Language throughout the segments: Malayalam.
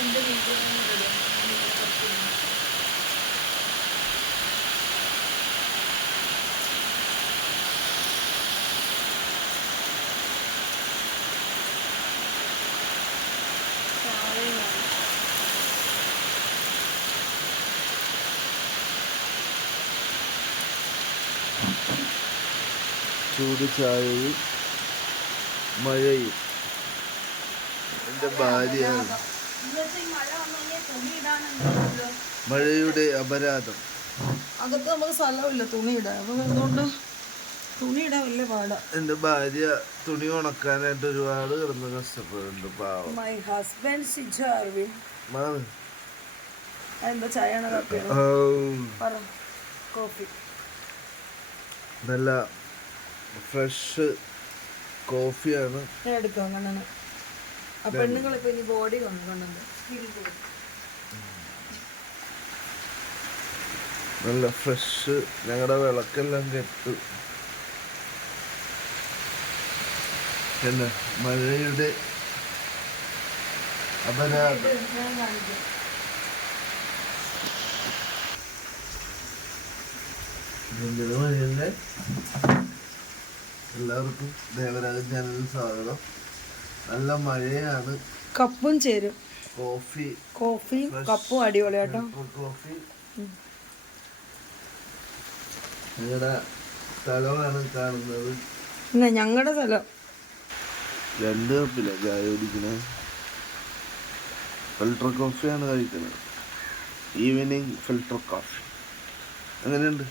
എൻ്റെ വീട്ടിൽ ചൂട് ചായയും മഴയും എൻ്റെ ഭാര്യയാണ്. മഴയുടെ അപരാധം. അകത്ത് നമുക്ക് സ്ഥലമില്ല തുണി ഇടാൻ, അപ്പം അതുകൊണ്ട് തുണി ഇടാൻ വലിയ പാടാ. എൻ്റെ ഭാര്യ തുണി ഉണക്കാനായിട്ട് ഒരുപാട് കിടന്ന് കഷ്ടപ്പെടുന്നുണ്ട് പാവം. My husband Siju Arvin. എന്താ ചായയാണ് കാപ്പിയാണ്? പറ. കോഫി. നല്ല ഫ്രഷ് കോഫിയാണ്. ഞാൻ എടുക്കാം കണ്ണന്. ആ പെണ്ണുങ്ങളിപ്പോ ഇനി ബോഡി കൊണ്ടുണ്ട്. നല്ല ഫ്രഷ്. ഞങ്ങളുടെ വിളക്കെല്ലാം കെട്ടു. പിന്നെ മഴയുടെ അപരാധം. മഴയല്ലേ. എല്ലാവർക്കും ദേവരാജൻ ചാനലിൽ സ്വാഗതം. നല്ല മഴയാണ്. കപ്പും ചേരും. കോഫിയും കപ്പും അടിപൊളി കേട്ടോ. കോഫി. ഞങ്ങളുടെ സ്ഥലമാണ് കാണുന്നത്. ഞങ്ങളുടെ സ്ഥലം. 2 കപ്പില്ല ചായ കുടിക്കുന്നത്. ഫിൽട്ടർ കോഫിയാണ് കഴിക്കുന്നത്. Evening filter coffee. എങ്ങനെയുണ്ട്?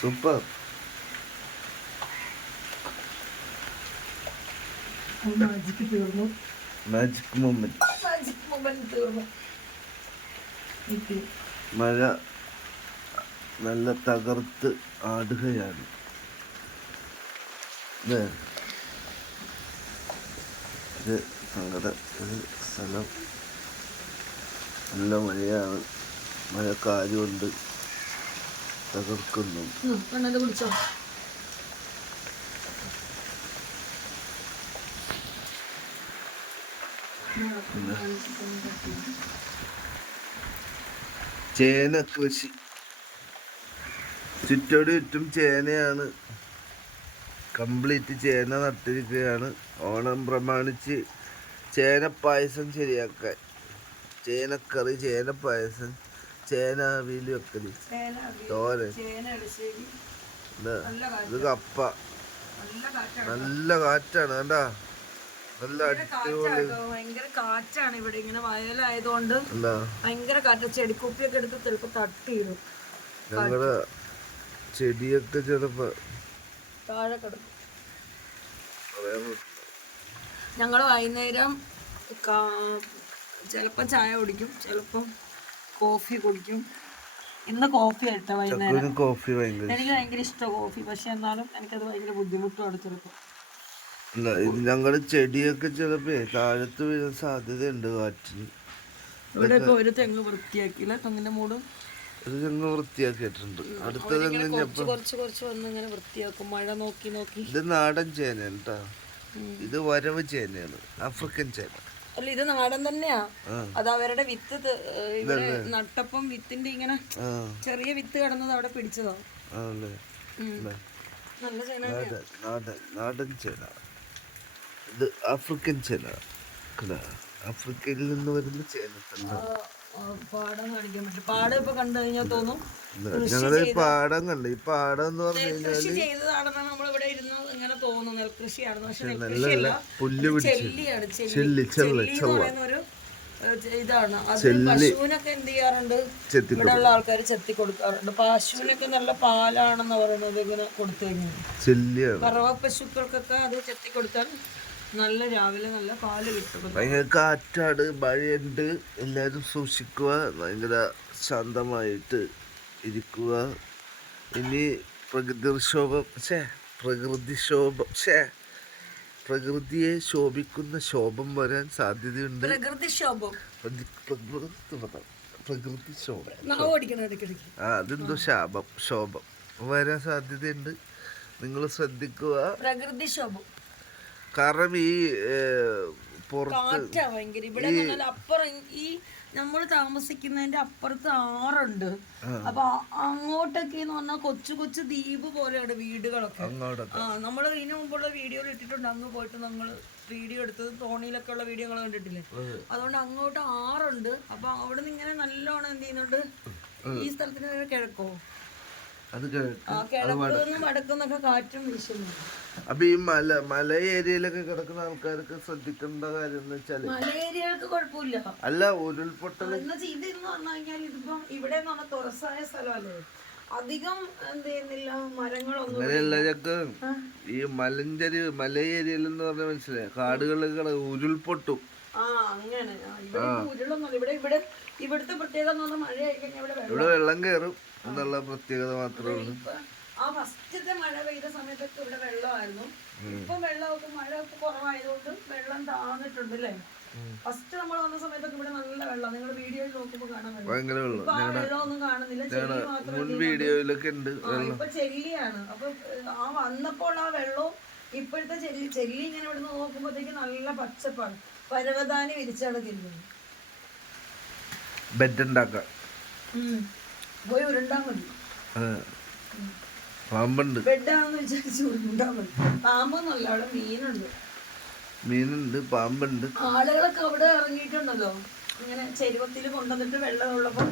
സൂപ്പർ. Magic moment. മഴ നല്ല തകർത്ത് ആടുകയാണ്. ഞങ്ങളുടെ ഒരു സ്ഥലം. നല്ല മഴയാണ്. മഴക്കാരുകൊണ്ട് തകർക്കുന്നു. കുടിച്ചോ. ചേന കൃഷി. ചുറ്റോട് ചുറ്റും ചേനയാണ്. കംപ്ലീറ്റ് ചേന നട്ടിരിക്കുകയാണ്. ഓണം പ്രമാണിച്ച് ചേന പായസം ശരിയാക്കാൻ. ചേനക്കറി, ചേന പായസം, ചേന അവിയൽ വെക്കല്, തോരൻ. ഇത് കപ്പ. നല്ല കാറ്റാണ് കണ്ടാ. നല്ല അടിപൊളി. ഭയങ്കര കാറ്റാണ് ഇവിടെ. ഇങ്ങനെ വയലായതുകൊണ്ട് ഭയങ്കര കാറ്റ്. ചെടിക്കുപ്പിയൊക്കെ എടുത്ത് ചിലപ്പോ തട്ടിയിടും. ഞങ്ങളുടെ ചെടിയൊക്കെ ചിലപ്പോ താഴെ കിടക്കും. ഞങ്ങള് വൈകുന്നേരം ചിലപ്പോ ചായ കുടിക്കും, ചിലപ്പം കോഫി കുടിക്കും. ഇന്ന് കോഫി ആയിട്ടാ വൈകുന്നേരം. എനിക്ക് ഭയങ്കര ഇഷ്ടമാണ് കോഫി. പക്ഷെ എന്നാലും എനിക്കത് ഭയങ്കര ബുദ്ധിമുട്ടാണ് ചിലപ്പോ. ഞങ്ങളുടെ ചെടിയൊക്കെ ചിലപ്പോ താഴത്ത് വീഴാൻ സാധ്യതയുണ്ട് കാറ്റിന്. ഇവിടെ ഇപ്പൊ ഒരു തെങ്ങ് വൃത്തിയാക്കിയില്ല. തെങ്ങിന്റെ മൂടും ഒരു തെങ്ങ് വൃത്തിയാക്കിയിട്ടുണ്ട്. അടുത്ത തെങ്ങ് കുറച്ച് വന്ന് ഇങ്ങനെ വൃത്തിയാക്കും. മഴ നോക്കി നോക്കി. ഇത് നാടൻ ചേനയാണ് കേട്ടോ. ഇത് വരവ് ചേനയാണ്, ആഫ്രിക്കൻ ചേന. അല്ല, ഇത് നാടൻ തന്നെയാ. അത് അവരുടെ വിത്ത് നട്ടപ്പം വിത്തിന്റെ ഇങ്ങനെ ചെറിയ വിത്ത് കിടന്നത് അവിടെ പിടിച്ചതോ. നല്ല ചേന, നാടൻ ചേന. ഇത് ആഫ്രിക്കൻ ചേന. ആഫ്രിക്കയിൽ നിന്ന് വരുന്ന ചേന തന്നെ. പാടം കാണിക്കാൻ പറ്റും. പാടം ഇപ്പൊ കണ്ടു കഴിഞ്ഞാൽ തോന്നും ഞങ്ങള് പാടം കണ്ട്. ഈ പാടം എന്ന് പറഞ്ഞു കൃഷി ചെയ്തതാണെന്ന് നമ്മളിവിടെ ഇരുന്ന് ഇങ്ങനെ തോന്നുന്നു. നെൽകൃഷിയാണെന്ന്. പക്ഷെ പുല്ല് ചെല്ലിയാണ്. ഒരു ഇതാണ്. അത് പശുവിനൊക്കെ എന്ത് ചെയ്യാറുണ്ട്, ഇവിടെ ഉള്ള ആൾക്കാർ ചെത്തി കൊടുക്കാറുണ്ട്. പശുവിനൊക്കെ നല്ല പാലാണെന്ന് പറയുന്നത് ഇങ്ങനെ കൊടുത്തു കഴിഞ്ഞാൽ. കറവ പശുക്കൾക്കൊക്കെ അത് ചെത്തി കൊടുത്താൽ നല്ല രാവിലെ നല്ല പാല് കിട്ടും. ഭയങ്കര കാറ്റാട്, മഴയുണ്ട്. എല്ലാവരും സൂക്ഷിക്കുക. ഭയങ്കര ശാന്തമായിട്ട് ഇരിക്കുക. ഇനി പ്രകൃതിയെ ശോഭിക്കുന്ന ശോഭം വരാൻ സാധ്യതയുണ്ട്. പ്രകൃതി ശോഭം. അതെന്തോ ശോഭം വരാൻ സാധ്യതയുണ്ട്. നിങ്ങൾ ശ്രദ്ധിക്കുക. പ്രകൃതിക്ഷോഭം കാരണം ഈ പുറത്ത് കാറ്റാ ഭയങ്കര. ഇവിടെ അപ്പുറം ഈ നമ്മൾ താമസിക്കുന്നതിന്റെ അപ്പുറത്ത് ആറുണ്ട്. അപ്പൊ അങ്ങോട്ടൊക്കെ എന്ന് പറഞ്ഞാൽ കൊച്ചു കൊച്ചു ദ്വീപ് പോലെയാണ് വീടുകളൊക്കെ. നമ്മൾ ഇതിനു മുമ്പുള്ള വീഡിയോയിൽ ഇട്ടിട്ടുണ്ട്. അങ്ങ് പോയിട്ട് നമ്മൾ വീഡിയോ എടുത്തത് തോണിയിലൊക്കെ ഉള്ള വീഡിയോ നിങ്ങൾ കണ്ടിട്ടില്ലേ? അതുകൊണ്ട് അങ്ങോട്ട് ആറുണ്ട്. അപ്പൊ അവിടെ നിന്ന് ഇങ്ങനെ നല്ലോണം എന്ത് ചെയ്യുന്നുണ്ട്, ഈ സ്ഥലത്തിന് കിഴക്കോ കിഴക്കൊന്നും വടക്കുന്നൊക്കെ കാറ്റും വീശുന്നു. അപ്പൊ ഈ മല ഏരിയയിലൊക്കെ കിടക്കുന്ന ആൾക്കാർക്ക് ശ്രദ്ധിക്കേണ്ട കാര്യം എന്ന് വെച്ചാല്, മല ഏരിയകൾക്ക് കുഴപ്പമില്ല. അല്ല ഉരുൾപൊട്ടൽ ഇതെന്ന് പറഞ്ഞു കഴിഞ്ഞാൽ ഇതിപ്പം ഇവിടെ എന്ന് പറഞ്ഞാൽ തുറസായ സ്ഥലമല്ലേ, അധികം എന്ത് ചെയ്യുന്നില്ല, മരങ്ങളൊന്നും അങ്ങനെയല്ല. ഞക്ക് ഈ മല ഏരിയയിൽ എന്ന് പറഞ്ഞാൽ മനസ്സിലായി, കാടുകളിൽ ഉരുൾപൊട്ടും. അങ്ങനെ ഇവിടെ ഉരുളൊന്നും ഇവിടെ ഇവിടുത്തെ പ്രത്യേകത എന്ന് പറഞ്ഞാൽ മഴ ആയി കഴിഞ്ഞാൽ ഇവിടെ വെള്ളം കയറും എന്നുള്ള പ്രത്യേകത മാത്രമേ ഉള്ളൂ. ആ ഫസ്റ്റത്തെ മഴ പെയ്ത സമയത്തൊക്കെ ഇവിടെ വെള്ളമായിരുന്നു. ഇപ്പൊ വെള്ളമൊക്കെ മഴ കുറവായതുകൊണ്ട് വെള്ളം താന്നിട്ടുണ്ട് അല്ലേ. ഫസ്റ്റ് നമ്മൾ വന്ന സമയത്തൊക്കെ ഇവിടെ നല്ല വെള്ളം, നിങ്ങൾ വീഡിയോയിൽ നോക്കുമ്പോ കാണാൻ ഭയങ്കര വെള്ളം. വെള്ളമൊന്നും കാണുന്നില്ല, ചെല്ലി മാത്രം. വീഡിയോയിലൊക്കെ ഉണ്ട്. ഇപ്പൊ ചെല്ലിയാണ്. അപ്പൊ ആ വന്നപ്പോൾ ആ വെള്ളവും ഇപ്പോഴത്തെ ചെല്ലി ഇങ്ങനെ ഇവിടുന്ന് നോക്കുമ്പോഴത്തേക്ക് നല്ല പച്ചപ്പാണ്. പരവതാനി വിരിച്ചാണ് തിരിഞ്ഞത്. ബെഡ് ഉണ്ടാക്കാം, പോയി ഉരുണ്ടാ മതി. പാമ്പുണ്ട്, ബെഡാണെന്ന് വിചാരിച്ച് ഉരുണ്ടാ മതി. പാമ്പൊന്നുമല്ല, അവിടെ മീനുണ്ട്, പാമ്പുണ്ട്. ആളുകളൊക്കെ അവിടെ ഇറങ്ങിയിട്ടുണ്ടല്ലോ, ഇങ്ങനെ ചെരുവത്തിൽ കൊണ്ടുവന്നിട്ട് വെള്ളം ഉള്ളപ്പോ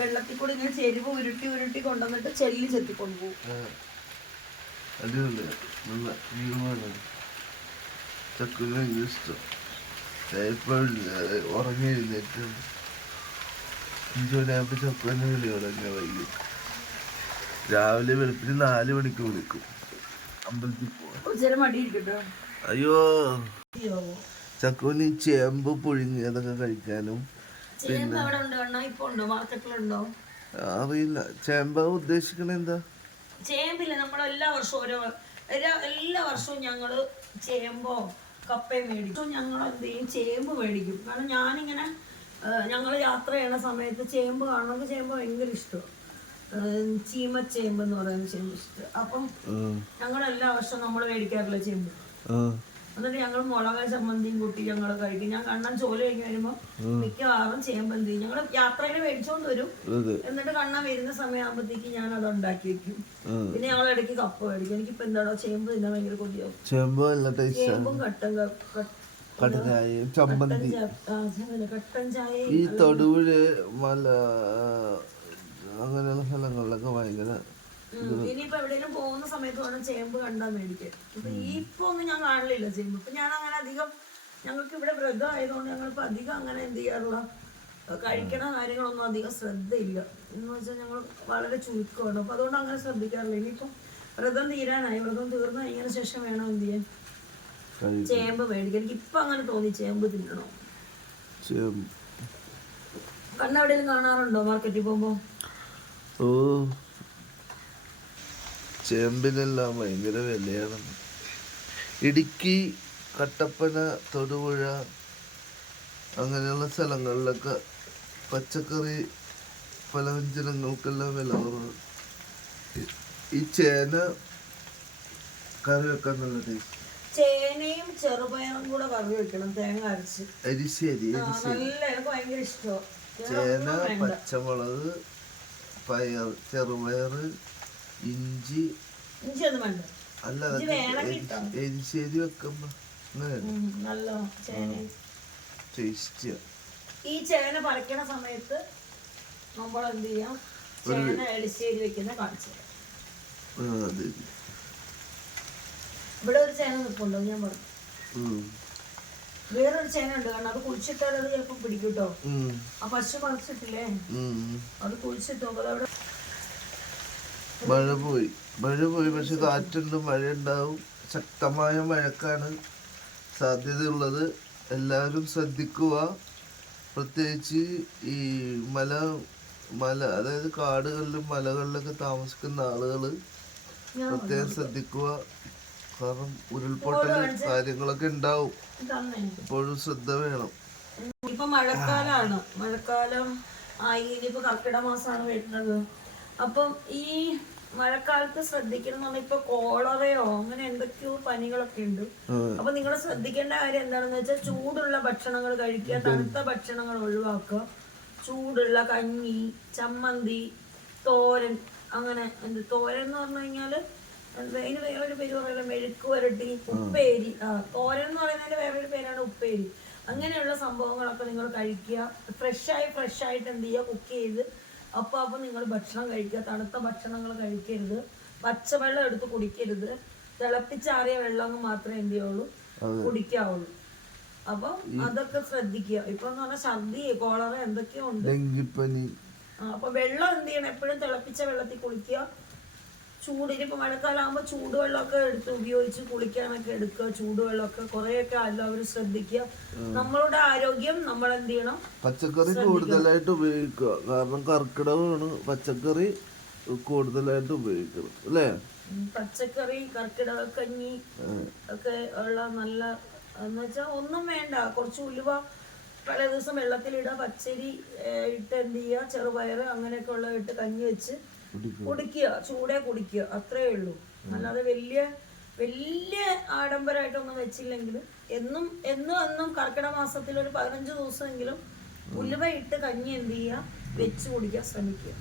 വെള്ളത്തിൽ കൂടി ഇങ്ങനെ ചെരുവ് ഉരുട്ടി ഉരുട്ടി കൊണ്ടുവന്നിട്ട് ചെല്ലി ചെത്തിക്കൊണ്ടു പോകും. ഇഷ്ടം ഉറങ്ങി എഴുന്നേറ്റ് 5 മണിയാകുമ്പോ ചക്കുവിനെ വിളി തുടങ്ങിയ വൈകി. രാവിലെ വെളുപ്പിന് 4 മണിക്ക് വിളിക്കും അമ്പലത്തിൽ പോവാൻ. അയ്യോ ചക്കുവിന് ചേമ്പ് പുഴുങ്ങിയതൊക്കെ കഴിക്കാനും. അറിയില്ല ചേമ്പ ഉദ്ദേശിക്കണ എന്താ? ചേമ്പില്ല, നമ്മൾ എല്ലാ വർഷവും ഞങ്ങള് ചേമ്പോ കപ്പയും മേടിക്കും. ഞങ്ങൾ എന്ത് ചെയ്യും, ചേമ്പ് മേടിക്കും. കാരണം ഞാനിങ്ങനെ ഞങ്ങൾ യാത്ര ചെയ്യണ സമയത്ത് ചേമ്പ് കാണുന്നത്, ചേമ്പ് ഭയങ്കര ഇഷ്ടമാണ്. ചീമച്ചേമ്പ് എന്ന് പറയുന്ന ചേമ്പ് ഇഷ്ടം. അപ്പം ഞങ്ങൾ എല്ലാ വർഷവും നമ്മൾ മേടിക്കാറില്ല ചേമ്പ്. എന്നിട്ട് ഞങ്ങൾ മുളക് ചമ്മന്തിയും കൂട്ടി ഞങ്ങൾ കഴിക്കും. ഞാൻ കണ്ണൻ ജോലി കഴിഞ്ഞ് വരുമ്പോ മിക്കവാറും ചേമ്പ് എന്ത് ചെയ്യും, ഞങ്ങൾ യാത്രയിൽ മേടിച്ചോണ്ട് വരും. എന്നിട്ട് കണ്ണൻ വരുന്ന സമയമാകുമ്പോഴത്തേക്ക് ഞാൻ അത് ഉണ്ടാക്കി വെക്കും. പിന്നെ ഞങ്ങൾ ഇടയ്ക്ക് കപ്പ മേടിക്കും. എനിക്കിപ്പോ എന്താണോ ചേമ്പ് തിന്നാൻ ഭയങ്കര കൊതിയാവും. ചേമ്പും കട്ടൻ ചമ്മന്തി. കട്ടൻ ചായ ഈ തൊടുപുഴ മല അങ്ങനെയുള്ള സ്ഥലങ്ങളിലൊക്കെ ഭയങ്കര. ഇനിയിപ്പോ എവിടെയെങ്കിലും പോകുന്ന സമയത്ത് വേണം ചേമ്പ് കണ്ടാൽ മേടിക്കാൻ. ഇപ്പൊ ഒന്നും ഞാൻ കാണില്ല ചേമ്പ്. ഇപ്പൊ ഞാൻ അങ്ങനെ അധികം, ഞങ്ങൾക്ക് ഇവിടെ വ്രതം ആയതുകൊണ്ട് ഞങ്ങളിപ്പോ അധികം അങ്ങനെ എന്ത് ചെയ്യാറില്ല, കഴിക്കണ കാര്യങ്ങളൊന്നും അധികം ശ്രദ്ധയില്ല. എന്ന് വെച്ചാൽ ഞങ്ങൾ വളരെ ചുരുക്കമാണ്. അപ്പൊ അതുകൊണ്ട് അങ്ങനെ ശ്രദ്ധിക്കാറില്ല. ഇനിയിപ്പോ വ്രതം തീരാനായി, വ്രതം തീർന്നു കഴിഞ്ഞതിന് ശേഷം വേണം എന്ത് ചെയ്യാൻ, ചേമ്പ് മേടിക്കാൻ. എനിക്ക് ഇപ്പൊ അങ്ങനെ തോന്നി ചേമ്പ് തിന്നണോ. കണ്ണെവിടെയും കാണാറുണ്ടോ മാർക്കറ്റിൽ പോകുമ്പോ? ഓ ചേമ്പിനെല്ലാം ഭയങ്കര വിലയാണ്. ഇടുക്കി, കട്ടപ്പന, തൊടുപുഴ അങ്ങനെയുള്ള സ്ഥലങ്ങളിലൊക്കെ പച്ചക്കറി പലവ്യഞ്ജനങ്ങൾക്കെല്ലാം വില കുറവ്. ഈ ചേന കറി വെക്കാൻ നല്ല ടേസ്റ്റ്. ചേനയും ചെറുപയറും കൂടെ കറി വെക്കണം, തേങ്ങ അരച്ച്. അരിശ്ശേരി എനിക്ക് ഭയങ്കര ഇഷ്ടമാണ്. ചേന, പച്ചമുളക്, പയർ, ചെറുപയർ, ഇഞ്ചി. ഒന്നും വേണ്ട. അല്ല എരിശ്ശേരി വെക്കുമ്പോ നല്ല ടേസ്റ്റിയാ. ഈ ചേന പറിക്കണ സമയത്ത് നമ്മൾ എന്ത് ചെയ്യാം, ചേന എരിശ്ശേരി വെക്കുന്ന കാണിച്ചു. ഇവിടെ ഒരു ചേന നിൽപ്പുണ്ടോ ഞാൻ പറഞ്ഞു. വേറൊരു ചേന ഉണ്ട്, കാരണം അത് കുഴിച്ചിട്ടാൽ അത് ചിലപ്പോ പിടിക്കൂട്ടോ. ആ പശു പറിച്ചിട്ടില്ലേ, അത് കുഴിച്ചിട്ടോ. അതവിടെ മഴ പോയി പക്ഷെ കാറ്റുണ്ട്, മഴ ഉണ്ടാവും. ശക്തമായ മഴക്കാണ് സാധ്യതയുള്ളത്. എല്ലാവരും ശ്രദ്ധിക്കുക. പ്രത്യേകിച്ച് ഈ മല അതായത് കാടുകളിലും മലകളിലൊക്കെ താമസിക്കുന്ന ആളുകൾ പ്രത്യേകം ശ്രദ്ധിക്കുക. കാരണം ഉരുൾപൊട്ടൽ കാര്യങ്ങളൊക്കെ ഉണ്ടാവും, എപ്പോഴും ശ്രദ്ധ വേണം. ഇപ്പൊ മഴക്കാലം ആയി. ഇനിയിപ്പോ കർക്കിടക മാസമാണ് വരുന്നത്. അപ്പം ഈ മഴക്കാലത്ത് ശ്രദ്ധിക്കണം എന്ന് പറഞ്ഞാൽ ഇപ്പൊ കോളറയോ അങ്ങനെ എന്തൊക്കെയോ പനികളൊക്കെ ഉണ്ട്. അപ്പൊ നിങ്ങൾ ശ്രദ്ധിക്കേണ്ട കാര്യം എന്താണെന്ന് വെച്ചാൽ ചൂടുള്ള ഭക്ഷണങ്ങൾ കഴിക്കുക, തണുത്ത ഭക്ഷണങ്ങൾ ഒഴിവാക്കുക. ചൂടുള്ള കഞ്ഞി, ചമ്മന്തി, തോരൻ, അങ്ങനെ എന്ത് തോരൻ എന്ന് പറഞ്ഞു കഴിഞ്ഞാല് അതിന് വേറൊരു പേര് പറയുന്നത് മെഴുക്ക് വരട്ടി, ഉപ്പേരി. തോരൻ എന്ന് പറയുന്നതിന്റെ വേറൊരു പേരാണ് ഉപ്പേരി. അങ്ങനെയുള്ള സംഭവങ്ങളൊക്കെ നിങ്ങൾ കഴിക്കുക. ഫ്രഷ് ആയിട്ട് എന്ത് ചെയ്യുക, കുക്ക് ചെയ്ത് അപ്പോൾ നിങ്ങൾ ഭക്ഷണം കഴിക്കുക. തണുത്ത ഭക്ഷണങ്ങൾ കഴിക്കരുത്. പച്ചവെള്ളം എടുത്ത് കുടിക്കരുത്. തിളപ്പിച്ചാറിയ വെള്ളം മാത്രമേ എന്ത് ചെയ്യുള്ളൂ, കുടിക്കാവുള്ളൂ. അപ്പൊ അതൊക്കെ ശ്രദ്ധിക്കുക. ഇപ്പൊ എന്ന് പറഞ്ഞാൽ ഛർദി, കോളറ എന്തൊക്കെയോ ഉണ്ട്. അപ്പൊ വെള്ളം എന്ത് ചെയ്യണം, എപ്പോഴും തിളപ്പിച്ച വെള്ളത്തിൽ കുളിക്കുക. ചൂടിനിപ്പോ മഴക്കാലമാകുമ്പോ ചൂടുവെള്ളമൊക്കെ എടുത്ത് ഉപയോഗിച്ച് കുളിക്കാനൊക്കെ എടുക്കുക. ചൂടുവെള്ളമൊക്കെ കുറെയൊക്കെ എല്ലാവരും ശ്രദ്ധിക്കുക. നമ്മളുടെ ആരോഗ്യം നമ്മൾ എന്ത് ചെയ്യണം, പച്ചക്കറി കൂടുതലായിട്ട് ഉപയോഗിക്കുക. കാരണം കർക്കിടകമാണ്, പച്ചക്കറി കൂടുതലായിട്ട് ഉപയോഗിക്കണം അല്ലേ? പച്ചക്കറി, കർക്കിടകക്കഞ്ഞി ഒക്കെ ഉള്ള നല്ല എന്ന് വെച്ചാൽ ഒന്നും വേണ്ട, കുറച്ച് ഉലുവ പല ദിവസം വെള്ളത്തിലിടുക, പച്ചരി ഇട്ട് എന്ത് ചെയ്യുക, ചെറുപയറ് അങ്ങനെയൊക്കെ ഉള്ള ഇട്ട് കഞ്ഞി വെച്ച് കുടിക്കുക. ചൂടെ കുടിക്കുക, അത്രേ ഉള്ളൂ. അല്ലാതെ വലിയ ആഡംബരമായിട്ടൊന്നും വെച്ചില്ലെങ്കിലും എന്നും കർക്കിടക മാസത്തിൽ ഒരു 15 ദിവസമെങ്കിലും ഉലുവ ഇട്ട് കഞ്ഞി എന്ത് ചെയ്യുക, വെച്ച് കുടിക്കാൻ ശ്രമിക്കുക.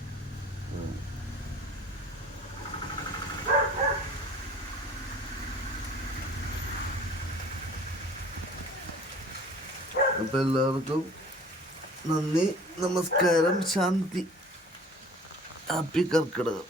അപ്പൊ എല്ലാവർക്കും നന്ദി, നമസ്കാരം, ശാന്തി, ഹാപ്പി കർക്കിടകം.